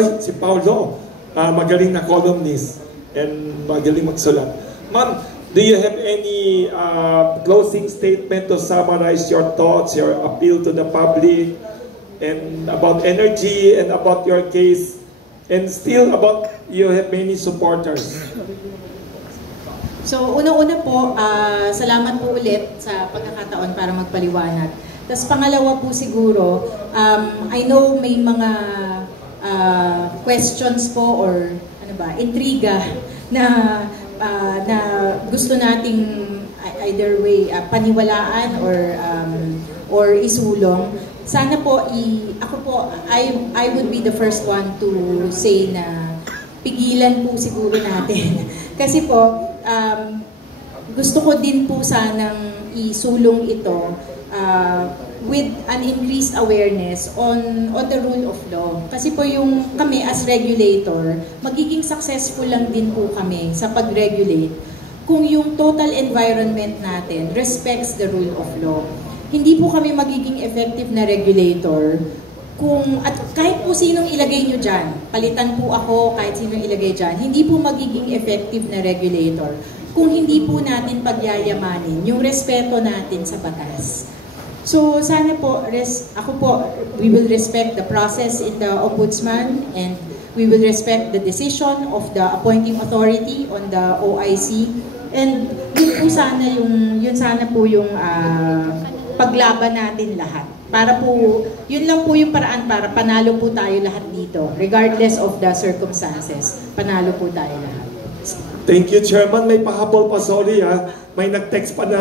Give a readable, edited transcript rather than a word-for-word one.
Ay, si Paulo, magaling na columnist and magaling magsulat. Ma'am, do you have any closing statement to summarize your thoughts, your appeal to the public, and about energy, and about your case, and still about you have many supporters? So, una-una po, salamat po ulit sa pagkakataon para magpaliwanag. Tapos pangalawa po siguro, I know may mga questions po or ano ba, intriga na gusto nating either way paniwalaan or isulong. Sana po ako po I would be the first one to say na pigilan po siguro natin. Kasi po gusto ko din po sanang isulong ito with an increased awareness on the rule of law. Kasi po yung kami as regulator, magiging successful lang din po kami sa pag-regulate kung yung total environment natin respects the rule of law. Hindi po kami magiging effective na regulator at kahit po sinong ilagay nyo dyan, palitan po ako kahit sinong ilagay dyan, hindi po magiging effective na regulator kung hindi po natin pagyayamanin yung respeto natin sa batas. So sana po, ako po, we will respect the process in the Ombudsman and we will respect the decision of the appointing authority on the OIC. And yun sana po yung paglaban natin lahat. Para po, yun lang po yung paraan para panalo po tayo lahat dito. Regardless of the circumstances, panalo po tayo lahat. Thank you, Chairman. May pahabol pa, sorry May nag-text pa na